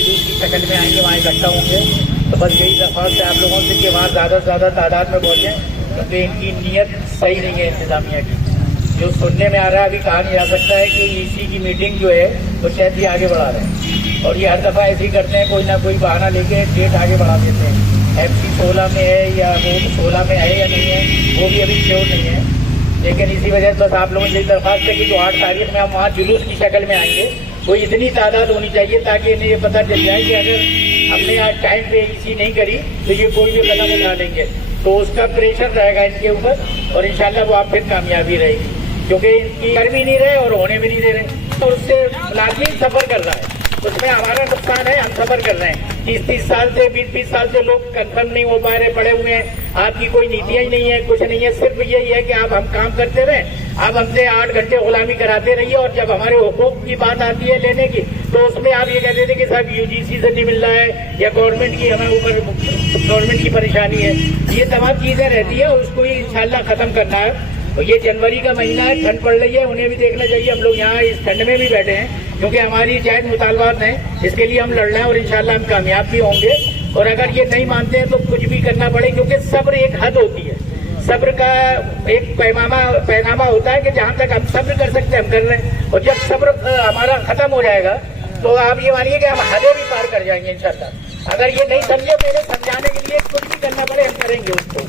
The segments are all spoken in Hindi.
जुलूस की शक्ल में आएंगे, वहाँ इकट्ठा होंगे। तो बस यही दरख्वास्त है आप लोगों से कि वहाँ ज़्यादा से ज़्यादा तादाद में पहुँचें, क्योंकि इनकी नीयत सही नहीं है इंतजामिया की। जो सुनने में आ रहा है, अभी कहा नहीं जा सकता है कि ईसी की मीटिंग जो है वो शायद ही आगे बढ़ा रहे हैं, और ये हर दफ़ा ऐसे ही करते हैं, कोई ना कोई बहाना लेके डेट आगे बढ़ा देते हैं। MC 16 में है या वो 16 में है या नहीं है, वो भी अभी श्योर नहीं है। लेकिन इसी वजह से बस आप लोगों से दरख्वास्त है कि जो 8 तारीख में हम वहाँ जुलूस की शक्ल में आएंगे, वो इतनी तादाद होनी चाहिए ताकि इन्हें ये पता चल जाए कि अगर हमने आज टाइम पे ईसी नहीं करी तो ये कोई भी कदम उठा लेंगे, तो उसका प्रेशर रहेगा इनके ऊपर, और इंशाल्लाह वो आप फिर कामयाबी रहेगी, क्योंकि इनकी कर भी नहीं रहे और होने भी नहीं दे रहे। तो उससे लाजमी सफर कर रहा है, उसमें हमारा नुकसान है, हम सफर कर रहे हैं। 30-30 साल से 20-20 साल से लोग कंफर्म नहीं हो पा रहे, पड़े हुए हैं। आपकी कोई नीतियाँ ही नहीं है, कुछ नहीं है, सिर्फ यही है कि आप हम काम करते रहे, आप हमसे 8 घंटे गुलामी कराते रहिए, और जब हमारे हुकूक की बात आती है लेने की, तो उसमें आप ये कहते थे कि साहब UGC से नहीं मिल रहा है या गवर्नमेंट की हमें ऊपर गवर्नमेंट की परेशानी है। ये तमाम चीजें रहती है, उसको ही इंशाल्लाह खत्म करना है। और ये जनवरी का महीना है, ठंड पड़ रही है, उन्हें भी देखना चाहिए। हम लोग यहाँ इस ठंड में भी बैठे हैं क्योंकि हमारी जायज मुतालबात हैं, इसके लिए हम लड़ रहे हैं और इंशाल्लाह हम कामयाब भी होंगे। और अगर ये नहीं मानते हैं तो कुछ भी करना पड़े, क्योंकि सब्र एक हद होती है, सब्र का एक पैमाना होता है कि जहाँ तक हम सब्र कर सकते हैं हम कर रहे हैं, और जब सब्र हमारा खत्म हो जाएगा तो आप ये मानिए कि हम हदें भी पार कर जाएंगे इंशाल्लाह। अगर ये नहीं समझे तो इन्हें समझाने के लिए कुछ भी करना पड़े हम करेंगे उसको,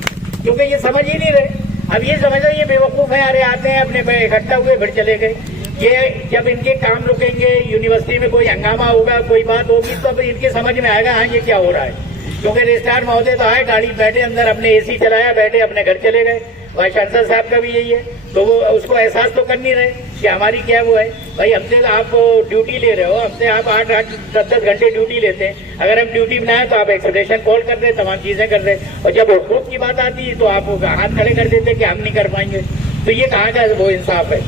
क्योंकि ये समझ ही नहीं रहे। अब ये समझ रहे ये बेवकूफ़ है, अरे आते हैं अपने पे इकट्ठा हुए फिर चले गए। ये जब इनके काम रुकेंगे, यूनिवर्सिटी में कोई हंगामा होगा, कोई बात होगी, तो अब इनके समझ में आएगा हाँ ये क्या हो रहा है। क्योंकि रजिस्ट्रार महोदय तो आए, गाड़ी बैठे अंदर, अपने AC चलाया, बैठे अपने घर चले गए। वाइस चांसलर साहब का भी यही है, तो वो उसको एहसास तो कर नहीं रहे कि हमारी क्या वो है। भाई हमसे आप ड्यूटी ले रहे हो, हमसे आप 8-8 10-10 घंटे ड्यूटी लेते हैं, अगर हम ड्यूटी बनाए तो आप एक्सप्रेशन कॉल कर रहे, तमाम चीजें कर रहे, और जब हुकूक की बात आती है तो आप हाथ खड़े कर देते कि हम नहीं कर पाएंगे। तो ये कहाँ का वो इंसाफ है।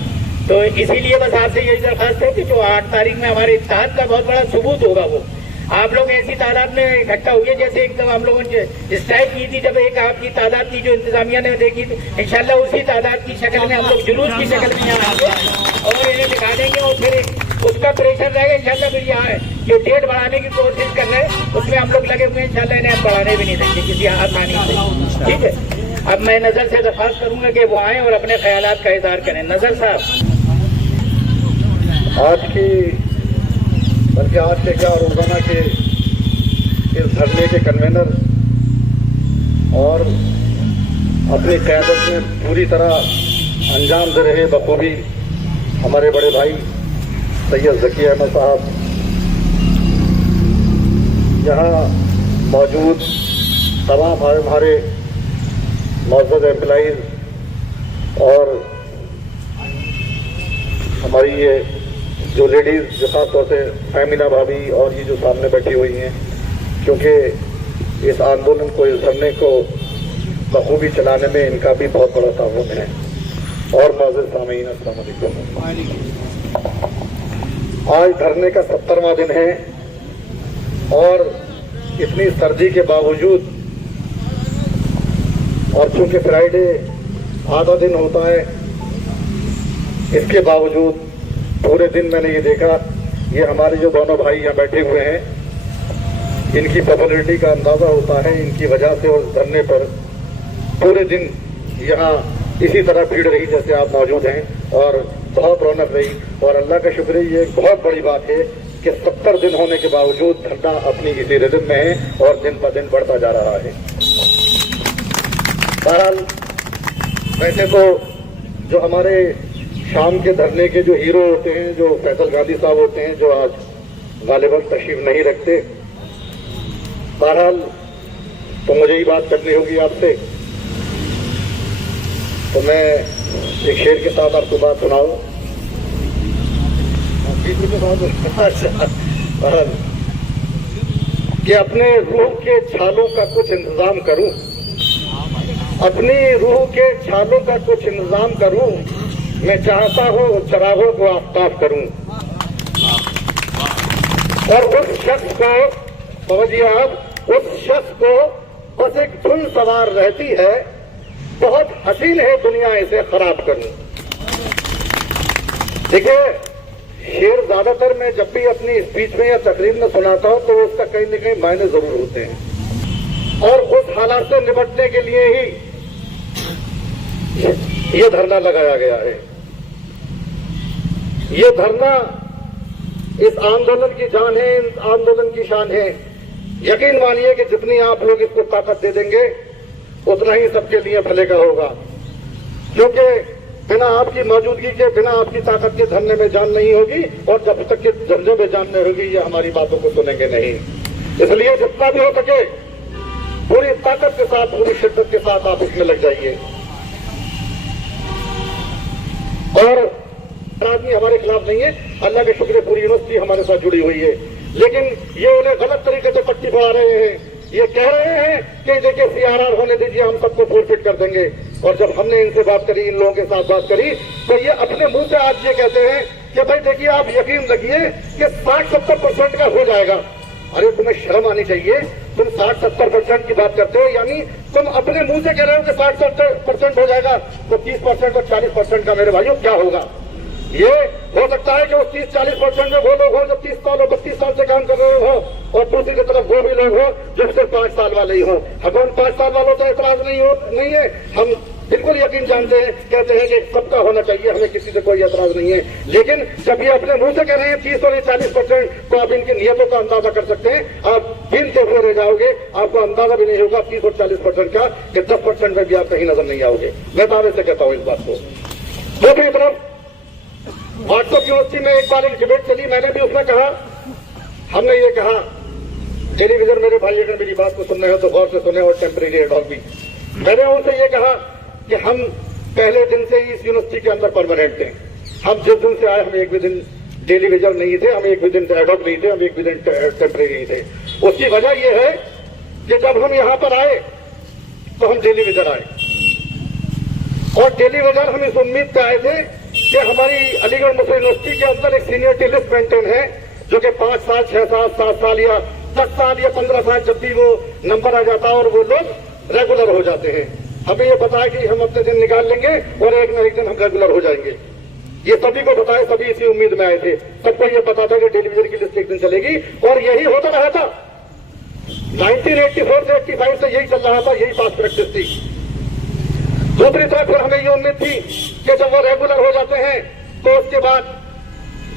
तो इसीलिए बस आपसे यही दरखास्त है कि जो 8 तारीख में हमारे इत्तेहाद का बहुत बड़ा सबूत होगा, वो आप लोग ऐसी तादाद में इकट्ठा हुए जैसे एकदम हम लोगों ने स्ट्राइक की थी, जब एक आपकी तादाद थी जो इंतजामिया ने देखी थी, इंशाल्लाह उसी तादाद की शक्ल में हम लोग जुलूस की शक्ल में यहाँ आएंगे और इन्हें दिखा देंगे, और फिर उसका प्रेशर रहेगा इंशाल्लाह। फिर यहाँ जो डेट बढ़ाने की कोशिश कर रहे हैं उसमें हम लोग लगे हुए हैं, इंशाल्लाह इन्हें हम बढ़ाने भी नहीं देंगे किसी आसानी से, ठीक है। अब मैं नजर से दरख्वास्त करूंगा कि वो आए और अपने ख्यालात का इजहार करें। नजर साहब, आज के क्या रोजाना के इस धरने के कन्वेनर और अपनी क़यादत में पूरी तरह अंजाम दे रहे बखूबी हमारे बड़े भाई सैयद ज़की अहमद साहब, यहाँ मौजूद तमाम हमारे मौजूद एम्प्लॉइज और हमारी ये जो लेडीज़, जो खास तौर से फैमिना भाभी और ये जो सामने बैठी हुई हैं, क्योंकि इस आंदोलन को, इस धरने को बखूबी चलाने में इनका भी बहुत बड़ा ताउन है। और मौजूद सामीन, अस्सलाम वालेकुम। आज धरने का 70वां दिन है और इतनी सर्दी के बावजूद, और चूंकि फ्राइडे आधा दिन होता है, इसके बावजूद पूरे दिन मैंने ये देखा, ये हमारे जो दोनों भाई यहाँ बैठे हुए हैं, इनकी पॉपुलैरिटी का अंदाजा होता है इनकी वजह से। और धरने पर पूरे दिन यहाँ इसी तरह भीड़ रही जैसे आप मौजूद हैं, और बहुत रौनक रही। और अल्लाह का शुक्र है, ये बहुत बड़ी बात है कि 70 दिन होने के बावजूद धरना अपनी इसी रिदम में है और दिन ब दिन बढ़ता जा रहा है। बहरहाल वैसे तो जो हमारे शाम के धरने के जो हीरो होते हैं, जो फैसल गांधी साहब होते हैं, जो आज गालिबन तशरीफ नहीं रखते, बहरहाल तो मुझे ही बात करनी होगी आपसे, तो मैं एक शेर के साथ आपको बात सुनाऊं। कि अपने रूह के छालों का कुछ इंतजाम करूं, अपनी रूह के छालों का कुछ इंतजाम करूं, मैं चाहता हूं चरागों को आफ्ताब करूं। और उस शख्स को, समझिए आप, उस शख्स को बस एक धुन सवार रहती है, बहुत हसीन है दुनिया, इसे खराब करूं। देखिए, शेर ज्यादातर मैं जब भी अपनी स्पीच में या तकरीर में सुनाता हूं तो उसका कहीं न कहीं मायने जरूर होते हैं, और उस हालात से निपटने के लिए ही ये धरना लगाया गया है। ये धरना इस आंदोलन की जान है, इस आंदोलन की शान है। यकीन मानिए कि जितनी आप लोग इसको ताकत दे देंगे उतना ही सबके लिए भले का होगा, क्योंकि बिना आपकी मौजूदगी के, बिना आपकी ताकत के धरने में जान नहीं होगी, और जब तक के धरने में जान नहीं होगी ये हमारी बातों को सुनेंगे नहीं। इसलिए जितना भी हो सके पूरी ताकत के साथ, पूरी शिद्दत के साथ आप इसमें लग जाइए। और आदमी हमारे खिलाफ नहीं है, अल्लाह के शुक्र पूरी यूनिवर्सिटी हमारे साथ जुड़ी हुई है, लेकिन ये उन्हें गलत तरीके से पट्टी पड़ा रहे हैं। ये कह रहे हैं कि देखिए CRR होने दीजिए, हम सबको फोरफिट कर देंगे। और जब हमने इनसे बात करी, इन लोगों के साथ बात करी, तो ये अपने मुंह से आज ये कहते हैं कि भाई देखिए आप यकीन रखिए कि 60-70% का हो जाएगा। अरे तुम्हें शर्म आनी चाहिए, तुम 60-70% की बात करते हो, यानी तुम अपने मुंह से कह रहे हो कि 60% हो जाएगा, तो 30% और 40% का मेरे भाइयों क्या होगा? ये हो सकता है कि वो 30-40% में वो लोग हो जो 30 साल और 32 साल से काम कर रहे हो, और दूसरी की तरफ वो भी लोग हो जो सिर्फ 5 साल वाले ही हो। हम 5 साल वालों तो एतराज नहीं है, हम बिल्कुल यकीन जानते हैं, कहते हैं कि सबका होना चाहिए, हमें किसी से कोई एतराज नहीं है। लेकिन जब ये अपने मुंह से कह रहे हैं 30 और 40%, तो आप इनकी नियतों का अंदाजा कर सकते हैं। आप गिनते हुए रह जाओगे, आपको अंदाजा भी नहीं होगा 30 और 40% का, कि 10% में भी आप कहीं नजर नहीं आओगे। मैं दावे से कहता हूं इस बात को। दूसरी तरफ व्हाट्सएप यूनिवर्सिटी में एक बार एक डिबेट चली, मैंने भी उसमें कहा, हमने ये कहा, टेलीविजन मेरे भाई अगर मेरी बात को सुन रहे हो तो गौर से सुने, और टेम्परेरी एडॉल भी, मैंने उनसे ये कहा कि हम पहले दिन से ही इस यूनिवर्सिटी के अंदर परमानेंट थे। हम जिस दिन से आए, हम एक भी दिन डेली विजर नहीं थे, हम एक भी दिन एडॉल नहीं थे, हम एक भी दिन टेम्परेरी नहीं थे। उसकी वजह यह है कि जब हम यहां पर आए तो हम डेली विजर आए, और डेली विजर हम इस उम्मीद पे आए थे कि हमारी अलीगढ़ मुस्लिम यूनिवर्सिटी के अंदर एक सीनियरिटी लिस्ट मेंटेन है, जो कि 5 साल, 6 साल, 7 साल या 10 साल या 15 साल जब भी वो नंबर आ जाता है और वो लोग रेगुलर हो जाते हैं। हमें ये पता है कि हम अपने दिन निकाल लेंगे और एक न एक दिन हम रेगुलर हो जाएंगे। ये सभी को पता है, सभी इसी उम्मीद में आए थे। सबको ये पता था कि टेलीविजन की लिस्ट एक दिन चलेगी, और यही होता रहा था। 1984 से 85 से यही चल रहा था, यही पास प्रैक्टिस थी। दूसरी तरफ फिर हमें ये उम्मीद थी कि जब वो रेगुलर हो जाते हैं तो उसके बाद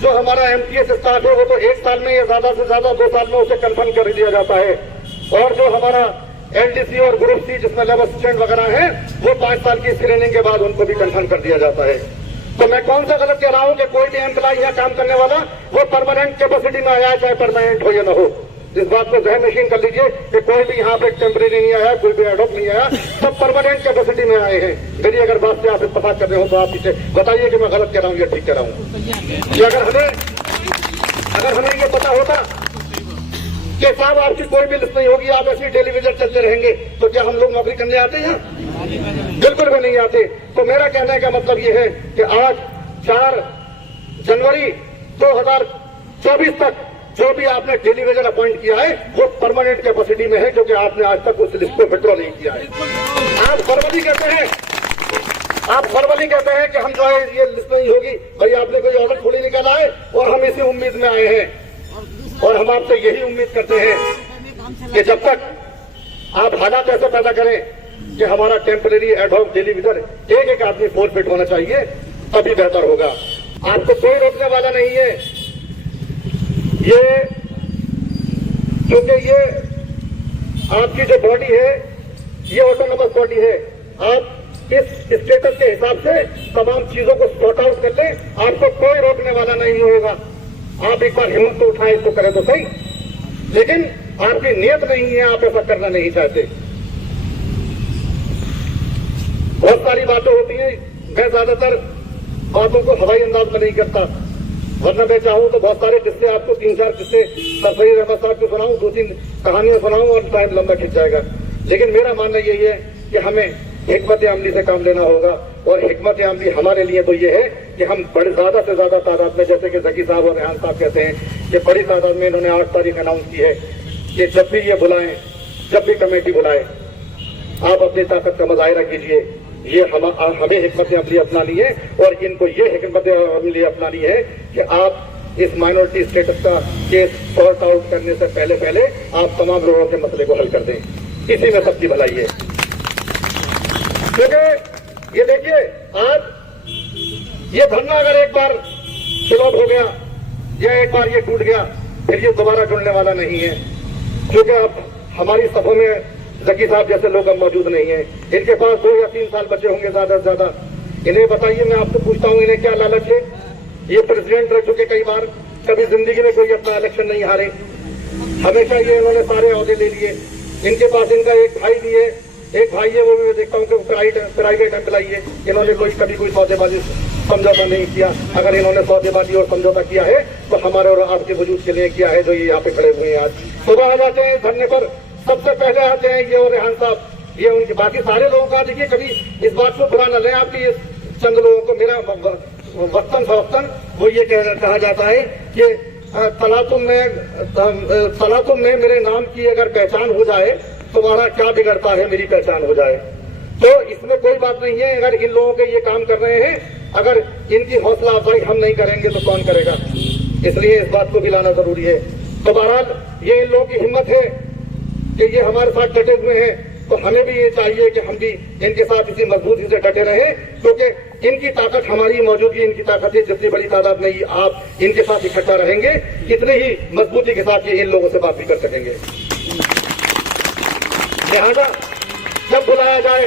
जो हमारा MTS स्टाफ है वो तो 1 साल में या ज्यादा से ज्यादा 2 साल में उसे कंफर्म कर दिया जाता है, और जो हमारा LDC और ग्रुप C जिसमें लेब असिस्टेंट वगैरह है वो 5 साल की स्क्रीनिंग के बाद उनको भी कंफर्म कर दिया जाता है। तो मैं कौन सा गलत कह रहा हूं कि कोई भी एम्प्लॉय यहाँ काम करने वाला वो परमानेंट कैपेसिटी में आया, चाहे परमानेंट हो या न हो। इस बात को जहन नशीन कर लीजिए कि कोई भी यहाँ पे टेम्परेरी नहीं आया, कोई भी एडॉक नहीं आया, सब परमानेंट कैपेसिटी में आए हैं। मेरी अगर बात से आप इत्तेफाक कर रहे हो तो आप इसे बताइए कि मैं गलत कह रहा हूँ या ठीक कह रहा हूँ। कि अगर हमें ये पता होता कि साहब आपकी कोई भी लिस्ट नहीं होगी, आप ऐसे टेलीविजन चलते रहेंगे, तो क्या हम लोग नौकरी करने आते हैं? बिल्कुल भी नहीं आते। तो मेरा कहने का मतलब ये है कि आज 4 जनवरी 2024 तक जो भी आपने टेलीविजन अपॉइंट किया है वो परमानेंट कैपेसिटी में है, क्योंकि आपने आज तक उस लिस्ट को विड्रॉ नहीं किया है। आप फरवरी कहते हैं कि हम जो है ये लिस्ट नहीं होगी। भाई आपने कोई ऑर्डर थोड़ी निकाला है, और हम इसी उम्मीद में आए हैं, और हम आपसे यही उम्मीद करते हैं कि जब तक आप हालात ऐसे पैदा करें कि हमारा टेम्परेरी एडहॉक टेलीविजन एक आदमी फोरफिट होना चाहिए, तभी बेहतर होगा। आपको कोई रोकने वाला नहीं है। ये क्योंकि ये आपकी जो बॉडी है ये ऑटोनोमस बॉडी है, आप इस स्टेटस के हिसाब से तमाम चीजों को सॉर्ट आउट कर लें, आपको कोई रोकने वाला नहीं होगा। आप एक बार हिम्मत तो उठाएं, इसको करें तो सही, लेकिन आपकी नियत नहीं है, आप ऐसा करना नहीं चाहते। बहुत सारी बातें होती हैं, मैं ज्यादातर बातों को हवाई अंदाज में नहीं करता, वरना मैं चाहूं तो बहुत सारे किस्से आपको 3-4 किस्से सरफरीद अहमद साहब को सुनाऊं, 2-3 कहानियां सुनाऊं और टाइम लंबा खिंच जाएगा। लेकिन मेरा मानना यही है कि हमें हिकमत अमली से काम लेना होगा, और हिकमत अमली हमारे लिए तो ये है कि हम बड़े ज्यादा से ज्यादा तादाद में, जैसे कि जकी साहब और रेहान साहब कहते हैं कि बड़ी तादाद में इन्होंने 8 तारीख अनाउंस की है कि जब भी ये बुलाएं, जब भी कमेटी बुलाए, आप अपनी ताकत का मुजाहिरा कीजिए। ये हमें हिकमत अमली अपनानी है, और इनको ये हिकमत अमली अपनानी है कि आप इस माइनॉरिटी स्टेटस का केस सॉर्ट आउट करने से पहले आप तमाम लोगों के मसले को हल कर दें। इसी में सबकी भलाई है। क्योंकि ये देखिए, आज ये धरना अगर एक बार फ्लॉप हो गया या एक बार ये टूट गया, फिर ये दोबारा जुड़ने वाला नहीं है। क्योंकि अब हमारी सभा में जकी साहब जैसे लोग अब मौजूद नहीं है। इनके पास 2 या 3 साल बचे होंगे ज्यादा से ज्यादा। इन्हें बताइए, मैं आपसे पूछता हूँ, इन्हें क्या लालच है? ये प्रेसिडेंट रह चुके कई बार, कभी जिंदगी में कोई अपना इलेक्शन नहीं हारे। हमेशा ये इन्होंने सारे अहदे ले लिए। इनके पास इनका एक भाई भी है, एक भाई है, वो भी मैं देखता हूँ कि प्राइवेट एम्प्लॉई है। इन्होंने कभी कोई सौदेबाजी समझौता नहीं किया। अगर इन्होंने सौदेबाजी और समझौता किया है तो हमारे और आपके वजूद के लिए किया है, जो ये यहाँ पे खड़े हुए हैं। आज सुबह आ जाते हैं धरने पर, सबसे पहले आते हैं ये और रेहान साहब, ये उनके। बाकी सारे लोगों का देखिए, कभी इस बात को बुरा न लें आपकी, ये चंद लोगों को मेरा वक्तन वो ये कहा जाता है कि तलातुम में मेरे नाम की अगर पहचान हो जाए, तुम्हारा क्या बिगड़ता है मेरी पहचान हो जाए। तो इसमें कोई बात नहीं है। अगर इन लोगों के ये काम कर रहे हैं, अगर इनकी हौसला अफजाई हम नहीं करेंगे तो कौन करेगा? इसलिए इस बात को भी लाना जरूरी है। तो बहरहाल ये इन लोगों की हिम्मत है कि ये हमारे साथ डटे हुए हैं, तो हमें भी ये चाहिए कि हम भी इनके साथ इसी मजबूती से डटे रहें। क्योंकि इनकी ताकत हमारी मौजूदगी, इनकी ताकत है। जितनी बड़ी तादाद में आप इनके साथ इकट्ठा रहेंगे, इतने ही मजबूती के साथ ये इन लोगों से बात भी कर सकेंगे। लिहाजा जब बुलाया जाए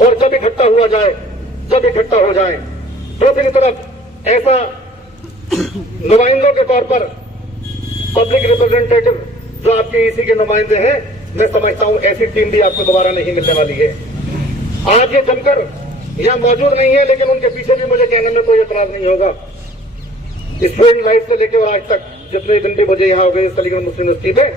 और जब इकट्ठा हुआ जाए, जब इकट्ठा हो जाए, दूसरी तरफ ऐसा नुमाइंदों के तौर पर पब्लिक रिप्रेजेंटेटिव जो आपके इसी के नुमाइंदे हैं, मैं समझता हूं ऐसी टीम भी आपको दोबारा नहीं मिलने वाली है। आज ये जमकर यहां मौजूद नहीं है, लेकिन उनके पीछे भी मुझे कहने में कोई एतराज नहीं होगा। स्टूडेंट लाइफ से लेकर और आज तक जितने दिन भी मुझे यहाँ हो गए अलीगढ़ मुस्लिम यूनिवर्सिटी में,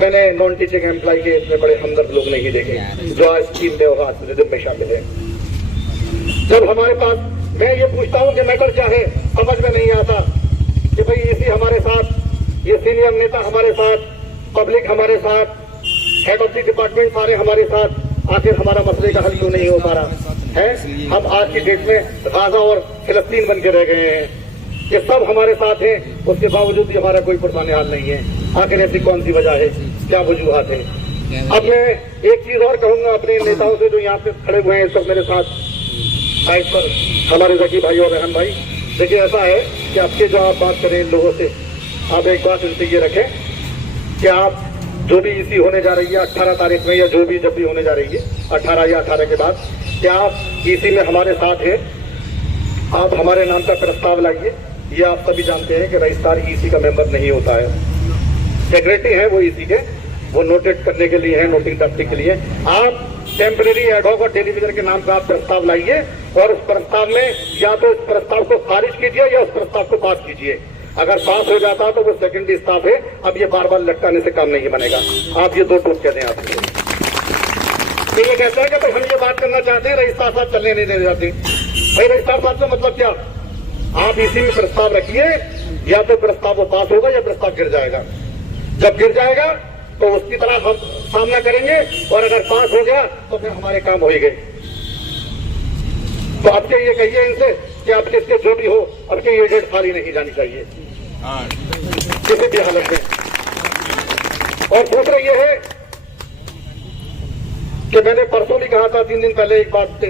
मैंने नॉन टीचिंग एम्प्लॉय के इतने बड़े हमदर्द लोग नहीं देखे जो आज टीम में होगा, आज रिदम में शामिल है। जब हमारे पास, मैं ये पूछता हूं कि मैटर क्या है, समझ में नहीं आता कि भाई इसी हमारे साथ, ये सीनियर नेता हमारे साथ, पब्लिक हमारे साथ, हेड ऑफ द डिपार्टमेंट सारे हमारे साथ, आखिर हमारा मसले का हल क्यों नहीं हो पा रहा है? हम आज की डेट में गाजा और फिलिस्तीन बन के रह गए हैं। ये सब हमारे साथ हैं, उसके बावजूद भी हमारा कोई पुरसाने हाल नहीं है। आखिर ऐसी कौन सी वजह है, क्या वजूहात है? अब मैं एक चीज और कहूंगा अपने नेताओं से जो यहाँ पे खड़े हुए हैं इस वक्त मेरे साथ साइड पर, हमारे जकी भाई और रहन भाई। देखिए ऐसा है कि आपके जो आप बात करें इन लोगों से, आप एक बात इनसे ये रखें कि आप जो भी इसी होने जा रही है 18 तारीख में, या जो भी जब भी होने जा रही है 18 या 18 के बाद, क्या आप इसी में हमारे साथ हैं? आप हमारे नाम का प्रस्ताव लाइए। ये आप सभी जानते हैं कि रजिस्ट्रार ईसी का मेंबर नहीं होता है, सेक्रेटरी है वो ईसी के, वो नोटेट करने के लिए है, नोटिंग ड्राफ्टिंग के लिए। आप टेम्परेरी एडहॉक और टेलीविजन के नाम का आप प्रस्ताव लाइए और उस प्रस्ताव में या तो इस प्रस्ताव को खारिज कीजिए या उस प्रस्ताव को पास कीजिए। अगर पास हो जाता है तो वो सेकेंडरी स्टाफ है। अब ये बार बार लटकाने से काम नहीं बनेगा। आप ये 2 टूट कह दें आप। तो ये कहता है कि तो हम ये बात करना चाहते हैं, रजिस्ट्रार साहब चलने नहीं देने जाते। भाई रजिस्ट्रार साहब का मतलब क्या? आप इसी में प्रस्ताव रखिए, या तो प्रस्ताव वो पास होगा या प्रस्ताव गिर जाएगा। जब गिर जाएगा तो उसकी तरह हम सामना करेंगे, और अगर पास हो गया तो फिर हमारे काम हो ही गए। तो आपके ये कहिए इनसे कि आपके इसके जो भी हो, आपके ये डेट खाली नहीं जानी चाहिए किसी भी हालत में। और दूसरा ये है कि मैंने परसों भी कहा था, 3 दिन पहले एक बात पे,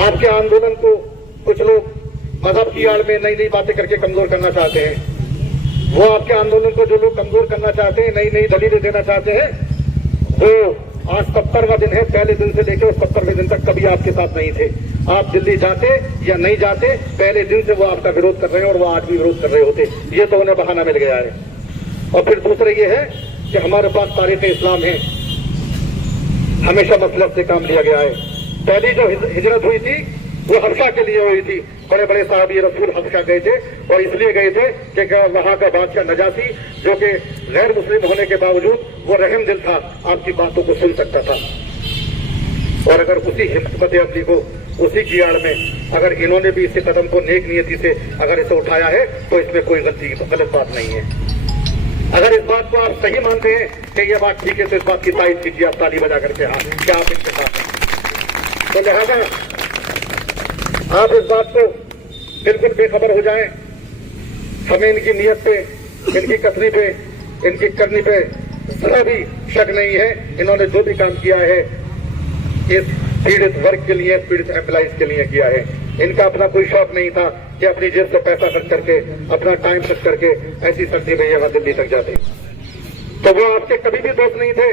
आपके आंदोलन को कुछ लोग मजहब की आड़ में नई नई बातें करके कमजोर करना चाहते हैं। वो आपके आंदोलन को जो लोग कमजोर करना चाहते हैं, नई नई दलीलें देना चाहते हैं, वो आज 70वां दिन है, पहले दिन से लेकर 70वें दिन तक कभी आपके साथ नहीं थे। आप दिल्ली जाते या नहीं जाते, पहले दिन से वो आपका विरोध कर रहे हैं, और वो आज भी विरोध कर रहे होते। ये तो उन्हें बहाना मिल गया है। और फिर दूसरा ये है कि हमारे पास तारीख इस्लाम है, हमेशा मसलब से काम लिया गया है। पहली जो हिजरत हुई थी वो हबशा के लिए हुई थी। बड़े बड़े साहबी रसूल हबशा गए थे, और इसलिए गए थे कि वहां का बादशाह नजासी, जो कि गैर मुस्लिम होने के बावजूद वो रहम दिल था, आपकी बातों को सुन सकता था। और अगर उसी हिम्मत अमली को, उसी की आड़ में अगर इन्होंने भी इस कदम को नेक नियति से अगर इसे उठाया है, तो इसमें कोई गलत बात नहीं है। अगर इस बात को आप सही मानते हैं कि यह बात ठीक है, तो इस बात की तारीफ कीजिए, आप ताली बजा करके। हाँ, क्या आप इसके साथ हैं? तो लिहाजा आप इस बात को बिल्कुल बेखबर हो जाएं। हमें इनकी नीयत पे, इनकी कथनी पे, इनकी करनी पे जरा भी शक नहीं है। इन्होंने जो भी काम किया है इस पीड़ित वर्ग के लिए, पीड़ित एम्प्लॉइज के लिए किया है। इनका अपना कोई शौक नहीं था कि अपनी जेब से पैसा खर्च करके, अपना टाइम खर्च करके ऐसी सर्दी में यहाँ दिल्ली तक जाते। तो वो आपके कभी भी दोस्त नहीं थे,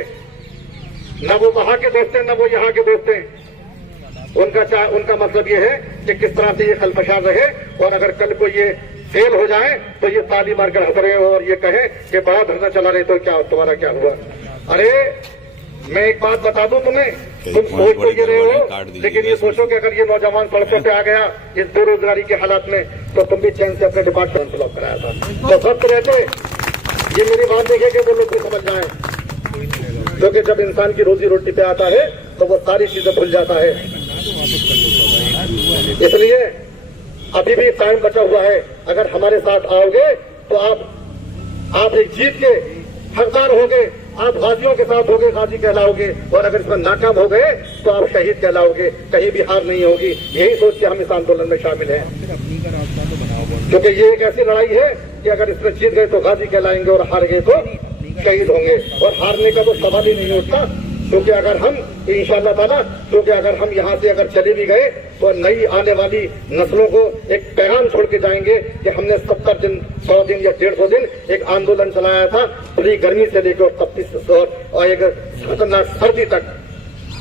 न वो वहां के दोस्त थे, न वो यहाँ के दोस्त थे। उनका मतलब ये है कि किस तरह से ये खलफशार रहे, और अगर कल को ये फेल हो जाए तो ये ताली मारकर हंस रहे हो और ये कहे कि बड़ा धरना चला रहे तो क्या तुम्हारा क्या हुआ। अरे मैं एक बात बता दूं तुम्हें, तुम सोच तो ये रहे हो, लेकिन ये सोचो कि अगर ये नौजवान सड़कों पे आ गया इस बेरोजगारी के हालात में, तो तुम भी चैन से अपने डिपार्टमेंट ब्लॉक कराया था। तो वक्त रहते ये मेरी बात देखे कि वो लोग भी समझ जाए, क्योंकि जब इंसान की रोजी रोटी पे आता है तो वो सारी चीजें भूल जाता है। इसलिए अभी भी टाइम बचा हुआ है। अगर हमारे साथ आओगे तो आप एक जीत के हकदार होगे, आप गाजियों के साथ होगे, गाजी कहलाओगे, और अगर इसमें नाकाम हो गए तो आप शहीद कहलाओगे। कहीं भी हार नहीं होगी। यही सोच के हम इस आंदोलन में शामिल हैं, क्योंकि ये एक ऐसी लड़ाई है कि अगर इसमें जीत गए तो गाजी कहलाएंगे और हार गए तो शहीद होंगे। और हारने का तो सवाल ही नहीं उठता, क्योंकि अगर हम इंशाअल्लाह ताला, क्योंकि अगर हम यहाँ से अगर चले भी गए तो नई आने वाली नस्लों को एक पैगाम छोड़ के जाएंगे कि हमने 70 दिन, 100 दिन या 150 दिन एक आंदोलन चलाया था, पूरी गर्मी से लेकर तपती और एक खतरनाक सर्दी तक।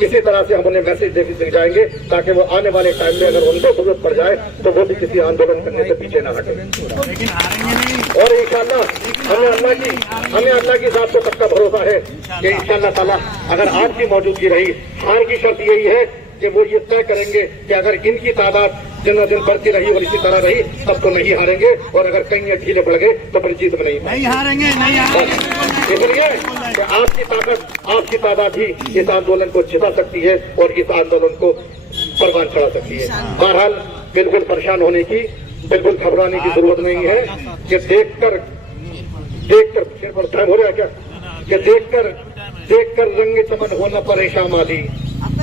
इसी तरह से हम उन्हें मैसेज देते जाएंगे, ताकि वो आने वाले टाइम में अगर उनको जरूरत पड़ जाए तो वो भी किसी आंदोलन करने से पीछे न हटे। और इंशाअल्लाह हमें अल्लाह की जात पे पक्का भरोसा है कि इंशाअल्लाह ताला अगर आपकी मौजूदगी रही, हार की शर्त यही है कि वो ये तय करेंगे कि अगर इनकी तादाद दिनों दिन बढ़ती रही और इसी तरह रही तब तो नहीं हारेंगे, और अगर कहीं ढीले पड़ गए तो फिर जीत में नहीं हारेंगे। इसलिए कि आपकी तादाद ही इस आंदोलन को जिता सकती है और इस आंदोलन को परवान चढ़ा सकती है। बहरहाल बिल्कुल परेशान होने की, बिल्कुल घबराने की जरूरत नहीं है कि देखकर सिर पर टाइम हो रहा है क्या, कि देखकर रंग चमन होना परेशान माली,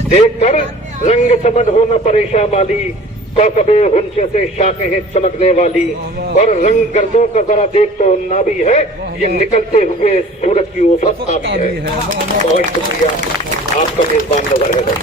देखकर रंग चमन होना परेशान माली, कौकबे हुंचे से शाखें चमकने वाली, और रंग गर्दों का जरा देख तो ना भी है, ये निकलते हुए सूरज की उफत भी है। बहुत शुक्रिया, आपका मेजबान नजर है।